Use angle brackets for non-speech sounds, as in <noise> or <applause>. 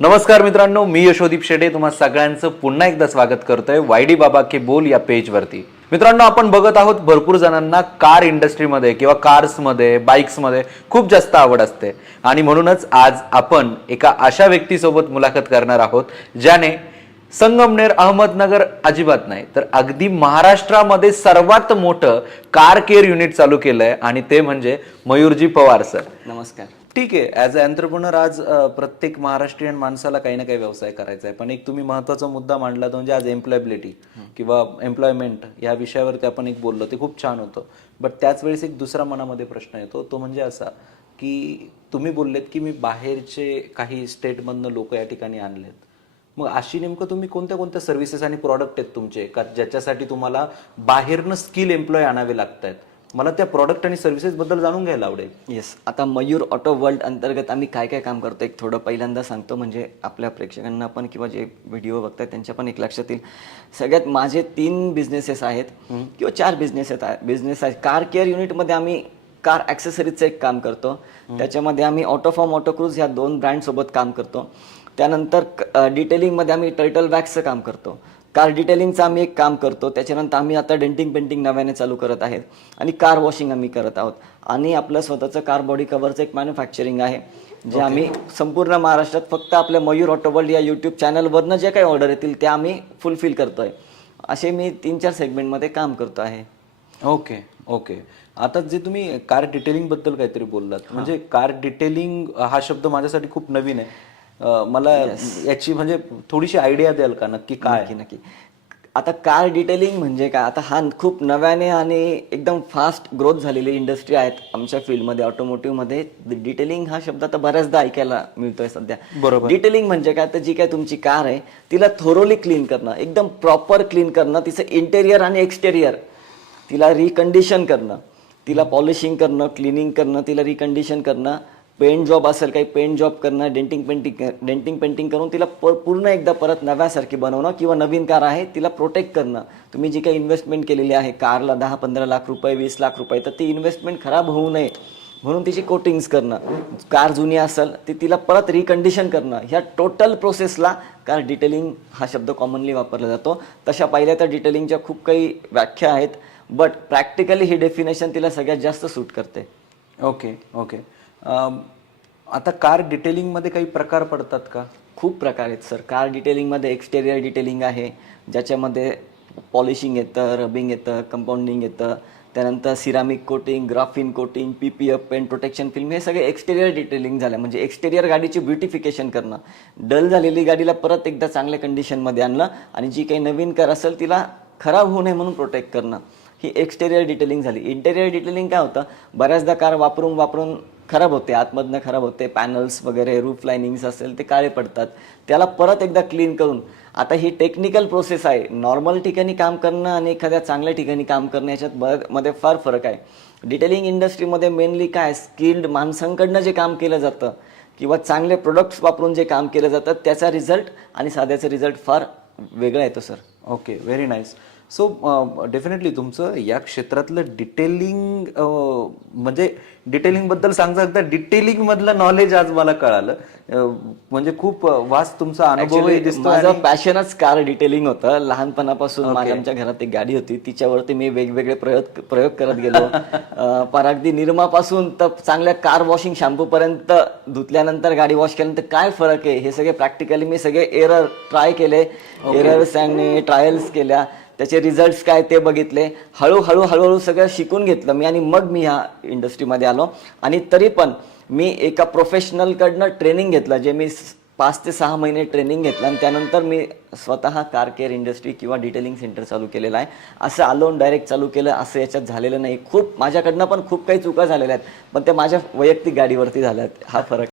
नमस्कार मित्रांनो मी यशोदीप शेडे. तुम्हा सगळ्यांचं पुन्हा एकदा स्वागत करतोय वायडी बाबा के बोल या पेजवरती. मित्रांनो आपण बघत आहोत भरपूर जणांना कार इंडस्ट्रीमध्ये किंवा कार्समध्ये बाईक्समध्ये खूप जास्त आवड असते. आणि म्हणूनच आज आपण एका अशा व्यक्तीसोबत मुलाखत करणार आहोत ज्याने संगमनेर अहमदनगर अजिबात नाही तर अगदी महाराष्ट्रामध्ये सर्वात मोठं कार केअर युनिट चालू केलंय. आणि ते म्हणजे मयूरजी पवार सर. नमस्कार. ठीक आहे ॲज अ एंटरप्रिनर आज प्रत्येक महाराष्ट्रीयन माणसाला काही ना काही व्यवसाय करायचा आहे. पण एक तुम्ही महत्त्वाचा मुद्दा मांडला तो म्हणजे आज एम्प्लॉयबिलिटी किंवा एम्प्लॉयमेंट या विषयावरती आपण एक बोललो ते खूप छान होतं. बट त्याच वेळेस एक दुसरा मनामध्ये प्रश्न येतो तो म्हणजे असा की तुम्ही बोललेत की मी बाहेरचे काही स्टेटमधनं लोक या ठिकाणी आणलेत. मग अशी नेमकं तुम्ही कोणत्या कोणत्या सर्व्हिसेस आणि प्रॉडक्ट आहेत तुमचे? का ज्याच्यासाठी तुम्हाला बाहेरनं स्किल एम्प्लॉय आणावे लागत आहेत मला त्या प्रॉडक्ट आणि सर्व्हिसेस बद्दल जाणून घ्यायला आवडेल. येस आता मयूर ऑटो वर्ल्ड अंतर्गत आम्ही काय काय काम करतो एक थोडं पहिल्यांदा सांगतो म्हणजे आपल्या प्रेक्षकांना पण किंवा जे व्हिडिओ बघतात त्यांच्या पण एक लक्षात येईल. सगळ्यात माझे तीन बिझनेसेस आहेत किंवा चार बिझनेस आहेत. बिझनेस आहेत कार केअर युनिटमध्ये आम्ही कार ॲक्सेसरीजचं एक काम करतो. त्याच्यामध्ये आम्ही ऑटोफॉर्म ऑटो क्रूज ह्या दोन ब्रँडसोबत काम करतो. त्यानंतर डिटेलिंगमध्ये आम्ही टर्टल वॅक्सचं काम करतो. कार डिटेलिंगचं आम्ही एक काम करतो त्याच्यानंतर आम्ही आता डेंटिंग पेंटिंग नव्याने चालू करत आहेत आणि कार वॉशिंग आम्ही करत आहोत. आणि आपलं स्वतःचं कार बॉडी कव्हरचं एक मॅन्युफॅक्चरिंग आहे जे आम्ही संपूर्ण महाराष्ट्रात फक्त आपल्या मयूर ऑटो वर्ल्ड या यूट्यूब चॅनलवरनं जे काही ऑर्डर येतील त्या आम्ही फुलफिल करतोय. असे मी तीन चार सेगमेंटमध्ये काम करतो आहे. ओके ओके आता जे तुम्ही कार डिटेलिंगबद्दल काहीतरी बोललात म्हणजे कार डिटेलिंग हा शब्द माझ्यासाठी खूप नवीन आहे. मला याची म्हणजे थोडीशी आयडिया द्याल का? नक्की काय? नक्की नक्की. आता कार डिटेलिंग म्हणजे काय? आता हा खूप नव्याने आणि एकदम फास्ट ग्रोथ झालेली इंडस्ट्री आहेत आमच्या फील्डमध्ये ऑटोमोटिव्हमध्ये डिटेलिंग हा शब्द आता बऱ्याचदा ऐकायला मिळतोय सध्या. बरोबर. डिटेलिंग म्हणजे काय? तर जी काय तुमची कार आहे तिला थोरोली क्लीन करणं एकदम प्रॉपर क्लीन करणं तिचं इंटेरियर आणि एक्सटेरियर तिला रिकंडिशन करणं तिला पॉलिशिंग करणं क्लिनिंग करणं तिला रिकंडिशन करणं. पेंट जॉब असेल काही पेंट जॉब करणं डेंटिंग पेंटिंग डेंटिंग पेंटिंग करून तिला प पूर्ण एकदा परत नव्यासारखी बनवणं किंवा नवीन कार आहे तिला प्रोटेक्ट करणं. तुम्ही जी काही इन्व्हेस्टमेंट केलेली आहे कारला दहा पंधरा लाख रुपये वीस लाख रुपये तर ती इन्व्हेस्टमेंट खराब होऊ नये. म्हणून तिची कोटिंग्स करणं. कार जुनी असेल ती तिला परत रिकंडिशन करणं. ह्या टोटल प्रोसेसला कार डिटेलिंग हा शब्द कॉमनली वापरला जातो. तशा पाहिल्या तर डिटेलिंगच्या खूप काही व्याख्या आहेत बट प्रॅक्टिकली ही डेफिनेशन तिला सगळ्यात जास्त सूट करते. ओके ओके आता कार डिटेलिंगमध्ये काही प्रकार पडतात का? खूप प्रकार आहेत सर. कार डिटेलिंगमध्ये एक्सटेरियर डिटेलिंग आहे ज्याच्यामध्ये पॉलिशिंग येतं रबिंग येतं कंपाऊंडिंग येतं त्यानंतर ceramic coating graphene coating P P F paint protection film हे सगळे एक्सटेरियर डिटेलिंग झालं. म्हणजे एक्सटेरियर गाडीची ब्युटिफिकेशन करणं. डल झालेली गाडीला परत एकदा चांगल्या कंडिशनमध्ये आणलं आणि जी काही नवीन कार असेल तिला खराब होऊ नये म्हणून प्रोटेक्ट करणं. ही एक्सटेरियर डिटेलिंग झाली. इंटेरियर डिटेलिंग काय होतं? बऱ्याचदा कार वापरून वापरून खराब होते. आतमधनं खराब होते. पॅनल्स वगैरे रूफ लाइनिंग्स असेल ते काळे पडतात. त्याला परत एकदा क्लीन करून आता ही टेक्निकल प्रोसेस आहे. नॉर्मल ठिकाणी काम करणं आणि एखाद्या चांगल्या ठिकाणी काम करणं याच्यात ब- मध्ये फार फरक आहे. डिटेलिंग इंडस्ट्रीमध्ये मेनली काय स्किल्ड माणसांकडनं जे काम केलं जातं किंवा चांगले प्रोडक्ट्स वापरून जे काम केलं जातं त्याचा रिझल्ट आणि साध्याचा रिझल्ट फार वेगळा येतो sir okay very nice so definitely तुमचं या क्षेत्रातलं डिटेलिंग म्हणजे डिटेलिंगबद्दल सांगता सांगता डिटेलिंग मधलं नॉलेज आज मला कळालं. अं, म्हणजे खूप वास्ट तुमचा Actually, दिसतो माझं पॅशनच कार डिटेलिंग होतं. लहानपणापासून माझ्या आमच्या घरात एक गाडी होती. तिच्यावरती मी वेगवेगळे प्रयोग प्रयोग करत गेलो. <laughs> अं, पार अगदी निरमापासून तर चांगल्या कार वॉशिंग शॅम्पू पर्यंत धुतल्यानंतर गाडी वॉश केल्यानंतर काय फरक आहे? हे सगळे प्रॅक्टिकली मी सगळे एरर ट्राय केले. एरर्स आणि ट्रायल्स केल्या. त्याचे रिझल्ट्स काय ते बघितले. हळूहळू हळूहळू सगळं शिकून घेतलं मी आणि मग मी ह्या इंडस्ट्रीमध्ये आलो. आणि तरी पण मी एका प्रोफेशनलकडनं ट्रेनिंग घेतलं जे मी पाच ते सहा महिने ट्रेनिंग घेतलं आणि त्यानंतर मी स्वतः कार केअर इंडस्ट्री किंवा डिटेलिंग सेंटर चालू केलेलं आहे. असं आलोन डायरेक्ट चालू केलं असं याच्यात झालेलं नाही. खूप माझ्याकडनं पण खूप काही चुका झालेल्या आहेत पण त्या माझ्या वैयक्तिक गाडीवरती झाल्या आहेत हा फरक